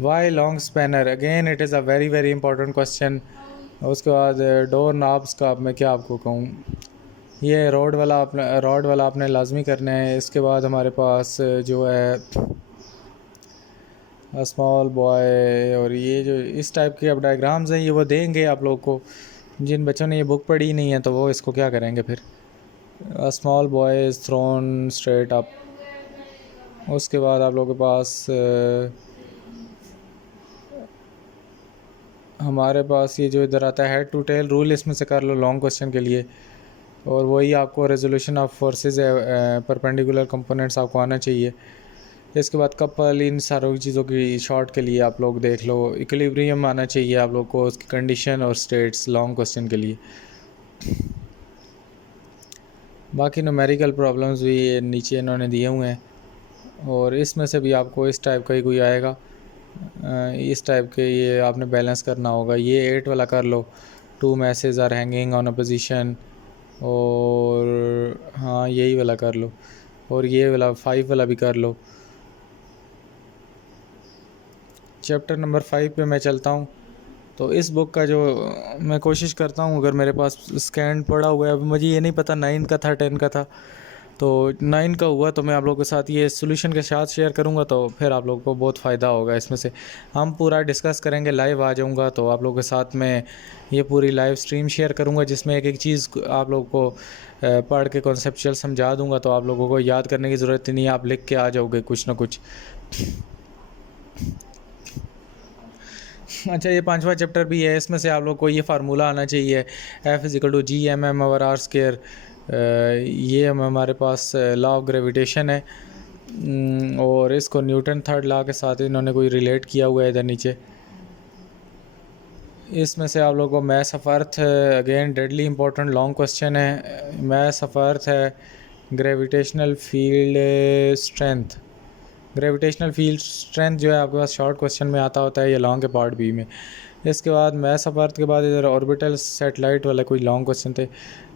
Why long spanner, again it is a very very important question. उसके बाद डोर नॉब्स का अब मैं क्या आपको कहूँ, ये रॉड वाला आपने लाजमी करना है। इसके बाद हमारे पास जो है स्मॉल बॉय, और ये जो इस टाइप के अब डायग्राम्स हैं ये वो देंगे आप लोग को। जिन बच्चों ने ये बुक पढ़ी नहीं है तो वो इसको क्या करेंगे फिर। Small boy is thrown straight up. उसके बाद आप लोगों के पास हमारे पास ये जो इधर आता है हेड टू टेल रूल, इसमें से कर लो लॉन्ग क्वेश्चन के लिए। और वही आपको resolution of forces perpendicular components आपको आना चाहिए। इसके बाद कपल, इन सारी चीज़ों की शॉर्ट के लिए आप लोग देख लो। इक्विलिब्रियम आना चाहिए आप लोग को, उसकी कंडीशन और स्टेट्स लॉन्ग क्वेश्चन के लिए। बाकी न्यूमेरिकल प्रॉब्लम्स भी नीचे इन्होंने दिए हुए हैं, और इसमें से भी आपको इस टाइप का ही कोई आएगा। इस टाइप के ये आपने बैलेंस करना होगा। ये 8 वाला कर लो, 2 masses are hanging on a position, और हाँ यही वाला कर लो, और ये वाला 5 वाला भी कर लो। चैप्टर नंबर 5 पे मैं चलता हूँ। तो इस बुक का जो मैं कोशिश करता हूँ, अगर मेरे पास स्कैन पड़ा हुआ है, अभी मुझे ये नहीं पता 9 का था 10 का था, तो 9 का हुआ तो मैं आप लोगों के साथ ये सोल्यूशन के साथ शेयर करूँगा, तो फिर आप लोगों को बहुत फ़ायदा होगा। इसमें से हम पूरा डिस्कस करेंगे, लाइव आ जाऊँगा तो आप लोगों के साथ में ये पूरी लाइव स्ट्रीम शेयर करूँगा, जिसमें एक एक चीज़ आप लोगों को पढ़ के कॉन्सेप्चुअल समझा दूँगा। तो आप लोगों को याद करने की ज़रूरत ही नहीं है, आप लिख के आ जाओगे कुछ ना कुछ। अच्छा, ये 5वां चैप्टर भी है। इसमें से आप लोग को ये फार्मूला आना चाहिए, F=g/m/r²। ये हमारे पास लॉ ऑफ ग्रेविटेशन है, और इसको न्यूटन थर्ड लॉ के साथ इन्होंने कोई रिलेट किया हुआ है इधर नीचे। इसमें से आप लोगों को mass of earth, again deadly important long question है। मैस ऑफ अर्थ है gravitational field strength. Gravitational field strength जो है आपके पास शॉर्ट क्वेश्चन में आता होता है, ये लॉन्ग के पार्ट बी में। इसके बाद मैस ऑफ अर्थ के बाद इधर ऑर्बिटल सैटेलाइट वाला कोई लॉन्ग क्वेश्चन थे,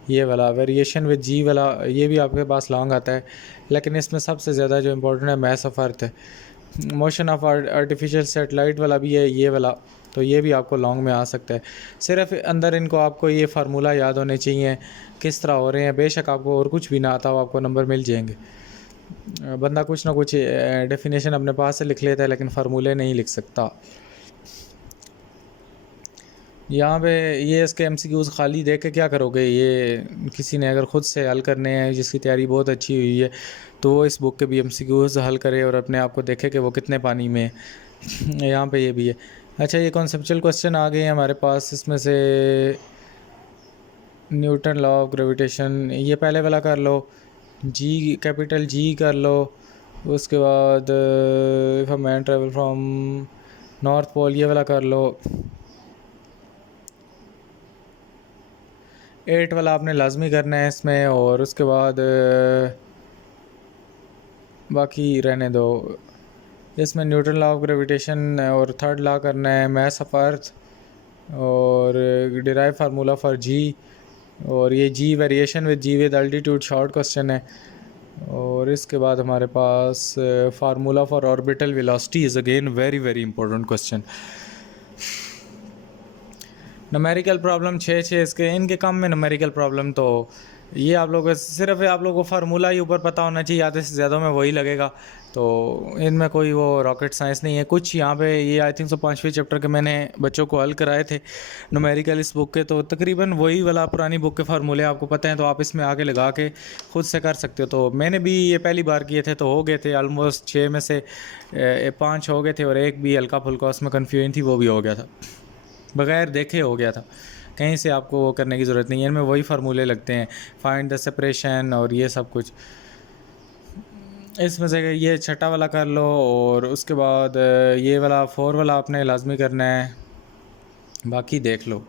ये वाला वेरिएशन विद जी वाला, ये भी आपके पास लॉन्ग आता है। लेकिन इसमें सबसे ज़्यादा जो इम्पोर्टेंट है मैस ऑफ अर्थ है। मोशन ऑफ आर्टिफिशियल सैटेलाइट वाला भी है ये वाला, तो ये भी आपको लॉन्ग में आ सकता है। सिर्फ अंदर इनको आपको ये फार्मूला याद होने चाहिए किस तरह हो रहे हैं। बेशक आपको और कुछ भी ना आता हो, आपको नंबर मिल जाएंगे। बंदा कुछ ना कुछ डेफिनेशन अपने पास से लिख लेता है, लेकिन फार्मूले नहीं लिख सकता। यहाँ पे ये इसके MCQs खाली देख के क्या करोगे। ये किसी ने अगर ख़ुद से हल करने हैं, जिसकी तैयारी बहुत अच्छी हुई है, तो वो इस बुक के भी MCQs हल करे और अपने आप को देखे कि वो कितने पानी में है। यहाँ पे ये भी है। अच्छा, ये कॉन्सेप्चुअल क्वेश्चन आ गए हैं हमारे पास। इसमें से न्यूटन लॉ ऑफ ग्रेविटेशन, ये पहले वाला कर लो, जी कैपिटल जी कर लो। उसके बाद if a man travel from north pole, ये वाला कर लो। 8 वाला आपने लाजमी करना है इसमें, और उसके बाद बाकी रहने दो। इसमें न्यूटन लॉ ऑफ ग्रेविटेशन और थर्ड लॉ करना है, मैस ऑफ अर्थ, और डिराइव फार्मूला फॉर जी, और ये G variation with G with altitude short question है। और इसके बाद हमारे पास formula for orbital velocity is again very very important question. Numerical problem 6 इसके, इनके कम में न्यूमेरिकल प्रॉब्लम, तो ये आप लोगों को सिर्फ आप लोगों को फार्मूला ही ऊपर पता होना चाहिए, आधे से ज़्यादा में वही लगेगा। तो इनमें कोई वो रॉकेट साइंस नहीं है कुछ। यहाँ पे ये आई थिंक 5वें चैप्टर के मैंने बच्चों को हल कराए थे न्यूमेरिकल इस बुक के, तो तकरीबन वही वाला पुरानी बुक के फार्मूले आपको पता हैं, तो आप इसमें आगे लगा के ख़ुद से कर सकते हो। तो मैंने भी ये पहली बार किए थे, तो हो गए थे ऑलमोस्ट 6 में से 5 हो गए थे, और एक भी हल्का फुल्का उसमें कन्फ्यूजन थी, वो भी हो गया था, बगैर देखे हो गया था। कहीं से आपको वो करने की ज़रूरत नहीं है, इनमें वही फार्मूले लगते हैं, फाइंड द सेपरेशन और ये सब कुछ। इसमें से ये छठा वाला कर लो, और उसके बाद ये वाला 4 वाला आपने लाजमी करना है, बाकी देख लो।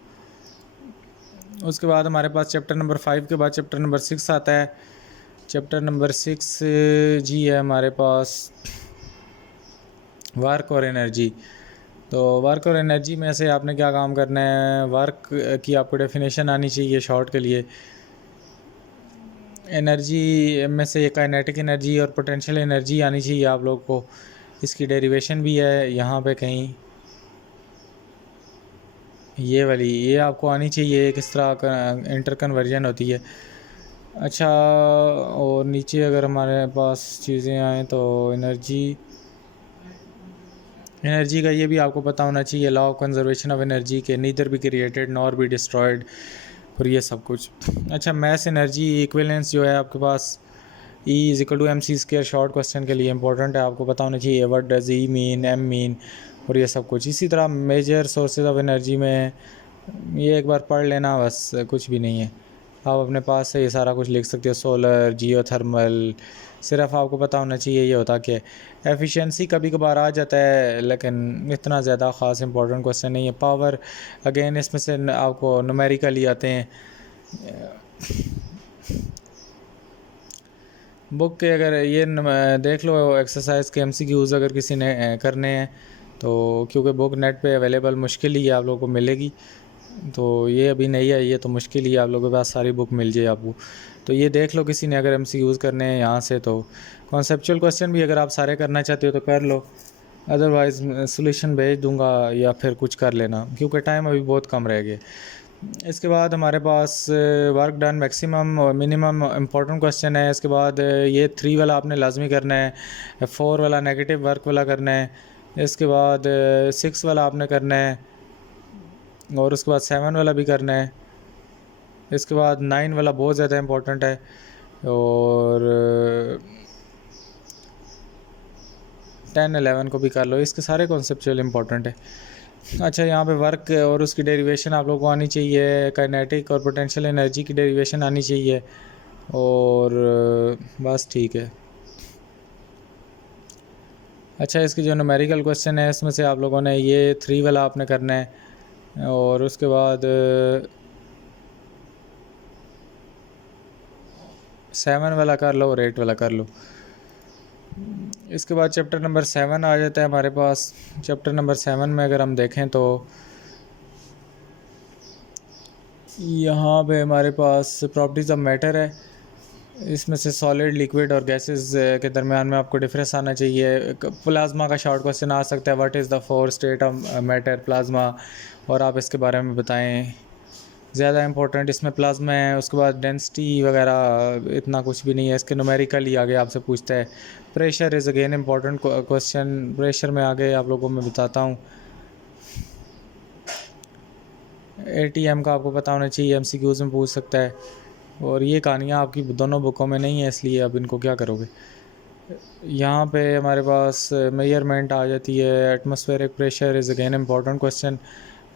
उसके बाद हमारे पास चैप्टर नंबर 5 के बाद चैप्टर नंबर 6 आता है। चैप्टर नंबर 6 जी है हमारे पास वर्क और एनर्जी। तो वर्क और एनर्जी में से आपने क्या काम करना है, वर्क की आपको डेफिनेशन आनी चाहिए शॉर्ट के लिए। एनर्जी में से काइनेटिक एनर्जी और पोटेंशियल एनर्जी आनी चाहिए आप लोग को। इसकी डेरिवेशन भी है यहाँ पे कहीं, ये वाली ये आपको आनी चाहिए, किस तरह का इंटर कन्वर्जन होती है। अच्छा, और नीचे अगर हमारे पास चीज़ें आएँ तो एनर्जी एनर्जी का ये भी आपको पता होना चाहिए, law of conservation of energy के neither be created nor be destroyed, और ये सब कुछ। अच्छा, मैस एनर्जी इक्विवेलेंस जो है आपके पास E is equal to M C square, short question के लिए इंपॉर्टेंट है, आपको पता होना चाहिए what does E mean, M mean, और ये सब कुछ। इसी तरह मेजर सोर्सेज ऑफ एनर्जी में ये एक बार पढ़ लेना, बस कुछ भी नहीं है। आप अपने पास से ये सारा कुछ लिख सकते हो, सोलर, जियोथर्मल, सिर्फ आपको पता होना चाहिए ये होता कि एफिशिएंसी कभी कभार आ जाता है, लेकिन इतना ज़्यादा ख़ास इंपॉर्टेंट क्वेश्चन नहीं है। पावर अगेन इसमें से आपको न्यूमेरिकली आते हैं। बुक के अगर ये देख लो एक्सरसाइज के एमसीक्यूज़ अगर किसी ने करने हैं तो, क्योंकि बुक नेट पे अवेलेबल मुश्किल ही आप लोगों को मिलेगी, तो ये अभी नहीं आई है तो मुश्किल ही आप लोगों के पास सारी बुक मिल जाए आपको। तो ये देख लो किसी ने अगर एमसीक्यूज़ करने हैं यहाँ से, तो कॉन्सेप्चुअल क्वेश्चन भी अगर आप सारे करना चाहते हो तो कर लो, अदरवाइज़ सोल्यूशन भेज दूंगा या फिर कुछ कर लेना, क्योंकि टाइम अभी बहुत कम रह गया। इसके बाद हमारे पास वर्क डन मैक्सिमम और मिनिमम इम्पोर्टेंट क्वेश्चन है। इसके बाद ये 3 वाला आपने लाजमी करना है, 4 वाला नेगेटिव वर्क वाला करना है, इसके बाद 6 वाला आपने करना है, और उसके बाद 7 वाला भी करना है, इसके बाद 9 वाला बहुत ज़्यादा इम्पोर्टेंट है, और 10 11 को भी कर लो, इसके सारे कॉन्सेप्चुअल इंपॉर्टेंट है। अच्छा, यहाँ पे वर्क और उसकी डेरिवेशन आप लोगों को आनी चाहिए, काइनेटिक और पोटेंशियल एनर्जी की डेरिवेशन आनी चाहिए, और बस ठीक है। अच्छा, इसकी जो न्यूमेरिकल क्वेश्चन है इसमें से आप लोगों ने ये 3 वाला आपने करना है, और उसके बाद 7 वाला कर लो और 8 वाला कर लो। इसके बाद चैप्टर नंबर 7 आ जाता है हमारे पास। चैप्टर नंबर 7 में अगर हम देखें तो यहाँ पे हमारे पास प्रॉपर्टीज़ ऑफ मैटर है, इसमें से सॉलिड, लिक्विड और गैसेस के दरमियान में आपको डिफरेंस आना चाहिए। प्लाज्मा का शॉर्ट क्वेश्चन आ सकता है, what is the 4 state of matter plasma, और आप इसके बारे में बताएं। ज़्यादा इंपॉर्टेंट इसमें प्लाज्मा है। उसके बाद डेंसिटी वगैरह इतना कुछ भी नहीं है, इसके न्यूमेरिकल ही आगे आपसे पूछता है। Pressure is again important question, pressure में आगे आप लोगों को मैं बताता हूँ। एटीएम का आपको पता होना चाहिए, एमसीक्यूज़ में पूछ सकता है, और ये कहानियाँ आपकी दोनों बुकों में नहीं है, इसलिए अब इनको क्या करोगे। यहाँ पे हमारे पास मेजरमेंट आ जाती है, atmospheric pressure is again important question,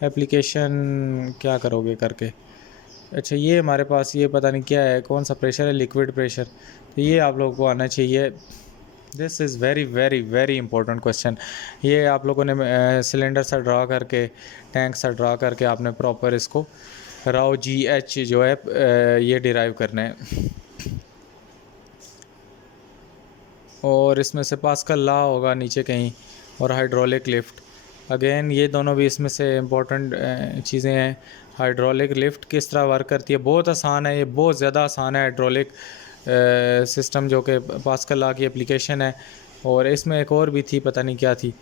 application क्या करोगे करके। अच्छा, ये हमारे पास ये पता नहीं क्या है, कौन सा प्रेशर है, लिक्विड प्रेशर, तो ये आप लोगों को आना चाहिए। This is very very very important question. ये आप लोगों ने सिलेंडर सा ड्रा करके, टैंक सा ड्रा करके आपने प्रॉपर इसको राव जी एच जो है ये डिराइव करना है, और इसमें से पास्कल लॉ होगा नीचे कहीं, और हाइड्रोलिक लिफ्ट अगेन, ये दोनों भी इसमें से इम्पोर्टेंट चीज़ें हैं। हाइड्रोलिक लिफ्ट किस तरह वर्क करती है, बहुत आसान है, ये बहुत ज़्यादा आसान है हाइड्रोलिक सिस्टम, जो कि पास्कल लॉ की एप्लीकेशन है। और इसमें एक और भी थी, पता नहीं क्या थी,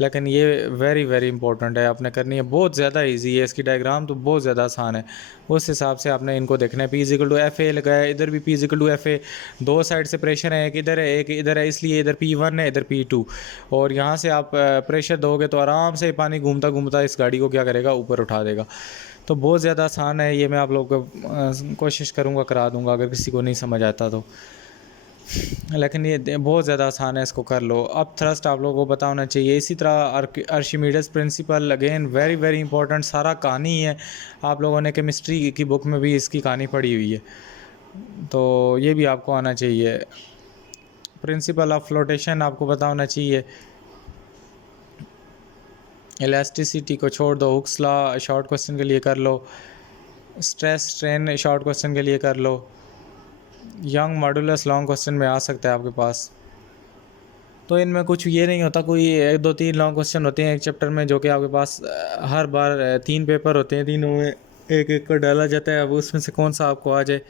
लेकिन ये वेरी वेरी इंपॉर्टेंट है, आपने करनी है, बहुत ज़्यादा इजी है, इसकी डायग्राम तो बहुत ज़्यादा आसान है। उस हिसाब से आपने इनको देखना है। P is equal to F A लगाया, इधर भी P is equal to F A, दो साइड से प्रेशर है, एक इधर है एक इधर है, इसलिए इधर P1 है इधर P2, और यहाँ से आप प्रेशर दोगे तो आराम से पानी घूमता घूमता इस गाड़ी को क्या करेगा, ऊपर उठा देगा। तो बहुत ज़्यादा आसान है ये, मैं आप लोगों को कोशिश करूँगा करा दूँगा अगर किसी को नहीं समझ आता तो, लेकिन ये बहुत ज़्यादा आसान है, इसको कर लो। अब थ्रस्ट आप लोगों को पता होना चाहिए। इसी तरह Archimedes principle again very very important, सारा कहानी है, आप लोगों ने केमिस्ट्री की बुक में भी इसकी कहानी पढ़ी हुई है, तो ये भी आपको आना चाहिए। प्रिंसिपल ऑफ फ्लोटेशन आपको पता होना चाहिए। इलास्टिसिटी को छोड़ दो, हुक्स लॉ शॉर्ट क्वेश्चन के लिए कर लो, स्ट्रेस स्ट्रेन शॉर्ट क्वेश्चन के लिए कर लो, यंग मॉडुलस लॉन्ग क्वेश्चन में आ सकता है आपके पास। तो इनमें कुछ ये नहीं होता, कोई 1 2 3 लॉन्ग क्वेश्चन होते हैं एक चैप्टर में, जो कि आपके पास हर बार 3 पेपर होते हैं, तीनों में एक एक को डाला जाता है। अब उसमें से कौन सा आपको आ जाए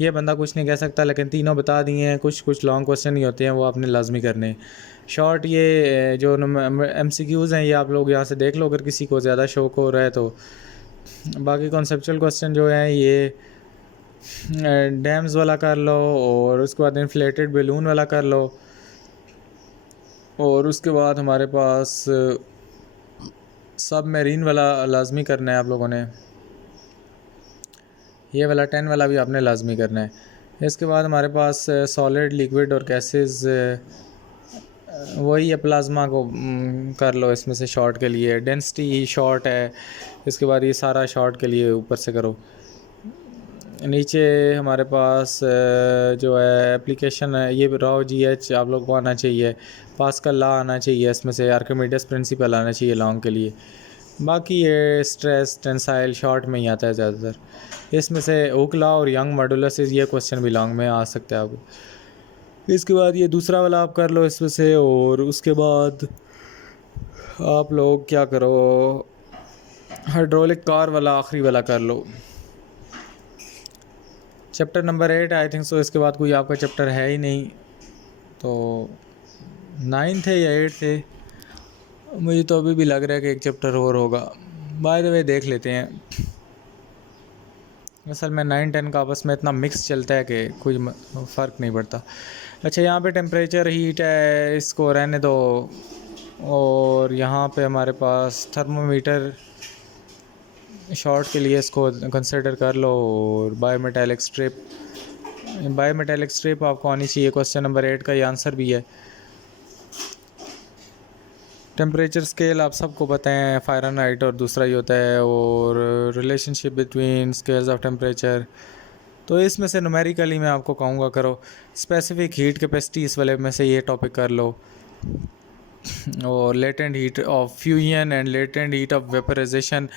ये बंदा कुछ नहीं कह सकता, लेकिन तीनों बता दिए हैं। कुछ कुछ लॉन्ग क्वेश्चन ही होते हैं, वो आपने लाजमी करने हैं। शॉर्ट ये जो MCQs हैं ये आप लोग यहाँ से देख लो अगर किसी को ज़्यादा शौक हो रहा है तो। बाकी कॉन्सेप्चुअल क्वेश्चन जो हैं ये डैम्स वाला कर लो, और उसके बाद इन्फ्लेटेड बैलून वाला कर लो, और उसके बाद हमारे पास सब मेरीन वाला लाजमी करना है आप लोगों ने। ये वाला 10 वाला भी आपने लाजमी करना है। इसके बाद हमारे पास सॉलिड, लिक्विड और गैसेस, वही है प्लाज्मा को कर लो इसमें से शॉर्ट के लिए। डेंसिटी शॉर्ट है, इसके बाद ये सारा शॉर्ट के लिए ऊपर से करो। नीचे हमारे पास जो है एप्लीकेशन है, ये राव GH आप लोग को आना चाहिए, पास्कल लॉ आना चाहिए, इसमें से आर्किमिडीज प्रिंसिपल आना चाहिए लॉन्ग के लिए। बाकी ये स्ट्रेस टेंसाइल शॉर्ट में ही आता है ज़्यादातर। इसमें से हुक लॉ और यंग मॉडुलस, ये क्वेश्चन भी लॉन्ग में आ सकता है आपको। इसके बाद ये दूसरा वाला आप कर लो इसमें से, और उसके बाद आप लोग क्या करो, हाइड्रोलिक कार वाला आखिरी वाला कर लो, chapter number 8 I think so. इसके बाद कोई आपका चैप्टर है ही नहीं, तो 9 थे या 8 थे, मुझे तो अभी भी लग रहा है कि एक चैप्टर और होगा। बाय द वे देख लेते हैं। असल में 9-10 का आपस में इतना मिक्स चलता है कि कोई फ़र्क नहीं पड़ता। अच्छा, यहाँ पे टेम्परेचर हीट है, इसको रहने दो। और यहाँ पे हमारे पास थर्मोमीटर शॉर्ट के लिए इसको कंसिडर कर लो। और बायोमेटालिक स्ट्रिप आपको आनी चाहिए। क्वेश्चन नंबर 8 का ये आंसर भी है। टेम्परेचर स्केल आप सबको पता है, फ़ारेनहाइट और दूसरा ही होता है, और relationship between scales of temperature. तो इसमें से न्यूमेरिकली मैं आपको कहूँगा करो। स्पेसिफिक हीट कैपेसिटी इस वाले में से ये टॉपिक कर लो, और latent heat of fusion and latent heat of vaporisation,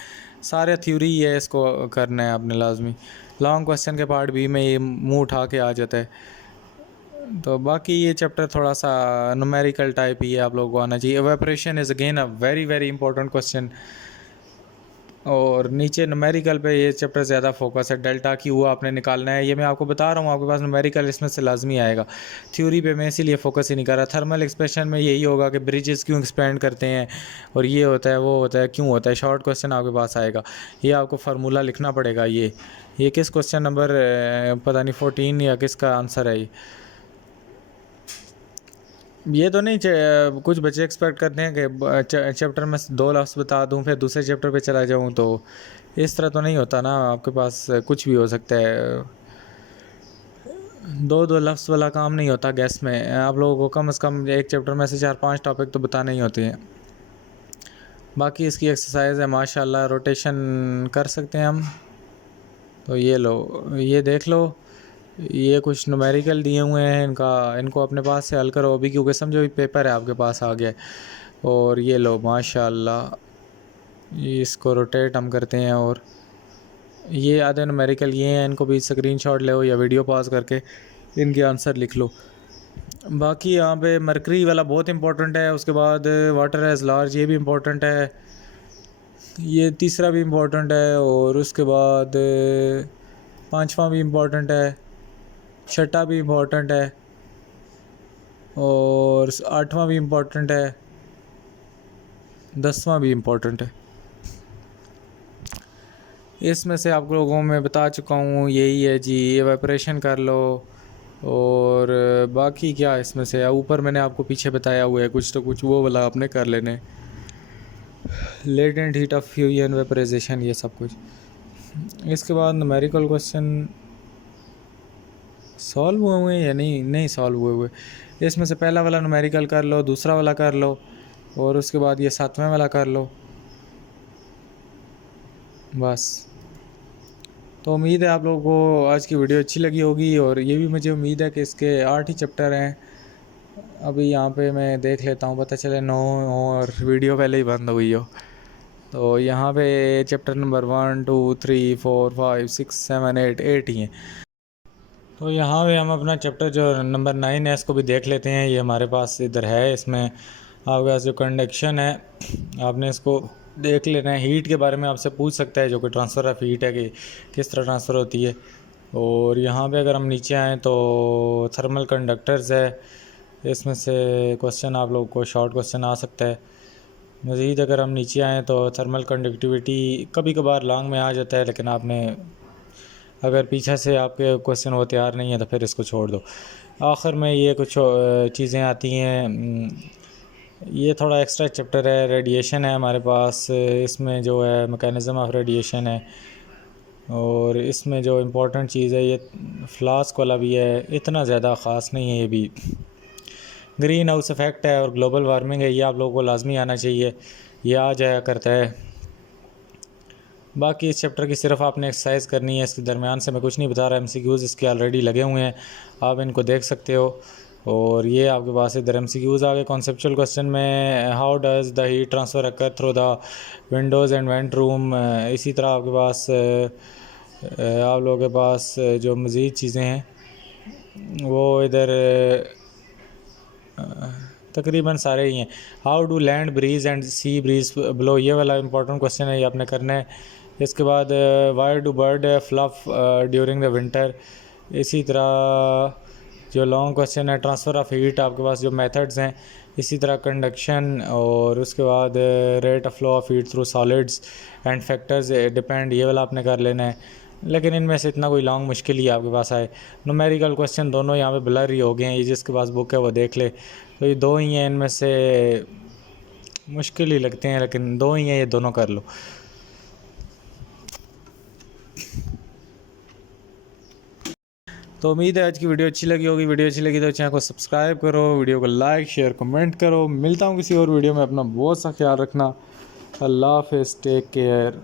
सारे थ्योरी है, इसको करना है आपने लाजमी। लॉन्ग क्वेश्चन के पार्ट B में ये मुंह उठा के आ जाता है। तो बाकी ये चैप्टर थोड़ा सा न्यूमेरिकल टाइप ही है, आप लोगों को आना चाहिए। Evaporation is again a very very important question, और नीचे न्यूमेरिकल पे ये चैप्टर ज़्यादा फोकस है। डेल्टा क्यू आपने निकालना है, ये मैं आपको बता रहा हूँ, आपके पास न्यूमेरिकल इसमें से लाजमी आएगा। थ्योरी पे मैं इसीलिए फोकस ही नहीं कर रहा। थर्मल एक्सप्रेशन में यही होगा कि ब्रिजेस क्यों एक्सपेंड करते हैं, और ये होता है, वो होता है, क्यों होता है। शॉर्ट क्वेश्चन आपके पास आएगा, ये आपको फार्मूला लिखना पड़ेगा। ये किस क्वेश्चन नंबर पता नहीं 14 या किसका आंसर है ये तो नहीं। कुछ बच्चे एक्सपेक्ट करते हैं कि चैप्टर में 2 लफ्ज़ बता दूं फिर दूसरे चैप्टर पे चला जाऊं, तो इस तरह तो नहीं होता ना। आपके पास कुछ भी हो सकता है, 2 लफ्ज़ वाला काम नहीं होता गैस में। आप लोगों को कम से कम एक चैप्टर में से 4-5 टॉपिक तो बताने ही होते हैं। बाकी इसकी एक्सरसाइज है माशाल्लाह, रोटेशन कर सकते हैं हम। तो ये लो, ये देख लो, ये कुछ न्यूमेरिकल दिए हुए हैं, इनको अपने पास से हल करो अभी, क्योंकि समझो भी पेपर है आपके पास आ गया। और ये लो माशाल्लाह, इसको रोटेट हम करते हैं, और ये आधे न्यूमेरिकल ये हैं, इनको भी स्क्रीनशॉट ले या वीडियो पॉज करके इनके आंसर लिख लो। बाकी यहाँ पे मरकरी वाला बहुत इंपॉर्टेंट है। उसके बाद वाटर एज लार्ज, ये भी इम्पोर्टेंट है, ये तीसरा भी इम्पोर्टेंट है, और उसके बाद 5वां भी इम्पोर्टेंट है, 6ठा भी इम्पोर्टेंट है, और 8वां भी इम्पोर्टेंट है, 10वां भी इम्पोर्टेंट है। इसमें से आप लोगों में बता चुका हूँ, यही है जी। एवेपोरेशन कर लो, और बाकी क्या इसमें से ऊपर मैंने आपको पीछे बताया हुआ है कुछ तो कुछ, वो वाला आपने कर लेने। Latent heat of fusion, vaporisation, ये सब कुछ। इसके बाद न्यूमेरिकल क्वेश्चन सॉल्व हुए या नहीं सॉल्व हुए। इसमें से पहला वाला न्यूमेरिकल कर लो, दूसरा वाला कर लो, और उसके बाद ये 7वें वाला कर लो, बस। तो उम्मीद है आप लोगों को आज की वीडियो अच्छी लगी होगी, और ये भी मुझे उम्मीद है कि इसके 8 ही चैप्टर हैं। अभी यहाँ पे मैं देख लेता हूँ, पता चले 9 और वीडियो पहले ही बंद हुई हो। तो यहाँ पे चैप्टर नंबर 1 2 3 4 5 6 7 8 ही हैं। तो यहाँ पे हम अपना चैप्टर जो नंबर 9 है इसको भी देख लेते हैं। ये हमारे पास इधर है, इसमें आपके पास जो कंडक्शन है आपने इसको देख लेना है। हीट के बारे में आपसे पूछ सकता है, जो कि ट्रांसफ़र ऑफ हीट है कि किस तरह ट्रांसफ़र होती है। और यहाँ पे अगर हम नीचे आएँ तो थर्मल कंडक्टर्स है, इसमें से क्वेश्चन आप लोगों को शॉर्ट क्वेश्चन आ सकता है। मज़ीद अगर हम नीचे आएँ तो थर्मल कंडक्टिविटी कभी कभार लॉन्ग में आ जाता है, लेकिन आपने अगर पीछे से आपके क्वेश्चन वो तैयार नहीं है तो फिर इसको छोड़ दो। आखिर में ये कुछ चीज़ें आती हैं, ये थोड़ा एक्स्ट्रा चैप्टर है, रेडिएशन है हमारे पास। इसमें जो है मैकेनिज़्म ऑफ रेडिएशन है, और इसमें जो इम्पोर्टेंट चीज़ है ये फ्लास्क वाला भी है, इतना ज़्यादा ख़ास नहीं है ये भी। ग्रीन हाउस इफ़ेक्ट है और ग्लोबल वार्मिंग है, ये आप लोगों को लाजमी आना चाहिए, ये आ जाया करता है। बाकी इस चैप्टर की सिर्फ आपने एक्सरसाइज करनी है, इसके दरमियान से मैं कुछ नहीं बता रहा। MCQs इसके ऑलरेडी लगे हुए हैं, आप इनको देख सकते हो। और ये आपके पास इधर MCQs आ गए। कॉन्सेप्चुअल क्वेश्चन में how does the heat transfer occur through the Windows and went room. इसी तरह आपके पास आप लोगों के पास जो मज़ीद चीज़ें हैं वो इधर तकरीबन सारे ही हैं। How do land breeze and sea breeze blow, ये वाला इंपॉर्टेंट क्वेश्चन है, ये आपने करना है। इसके बाद why do bird fluff during the winter. इसी तरह जो लॉन्ग क्वेश्चन है ट्रांसफ़र ऑफ हीट, आपके पास जो मेथड्स हैं। इसी तरह कंडक्शन, और उसके बाद rate of flow of heat through solids and factors depend, ये वाला आपने कर लेना है। लेकिन इनमें से इतना कोई लॉन्ग मुश्किल ही आपके पास आए। न्यूमेरिकल क्वेश्चन दोनों यहाँ पे ब्लर ही हो गए हैं, ये जिसके पास बुक है वो देख ले। तो ये दो ही हैं, इनमें से मुश्किल ही लगते हैं लेकिन दो ही हैं, ये दोनों कर लो। तो उम्मीद है आज की वीडियो अच्छी लगी होगी। वीडियो अच्छी लगी तो चैनल को सब्सक्राइब करो, वीडियो को लाइक शेयर कमेंट करो। मिलता हूँ किसी और वीडियो में, अपना बहुत सा ख्याल रखना। अल्लाह हाफ़िज़, टेक केयर।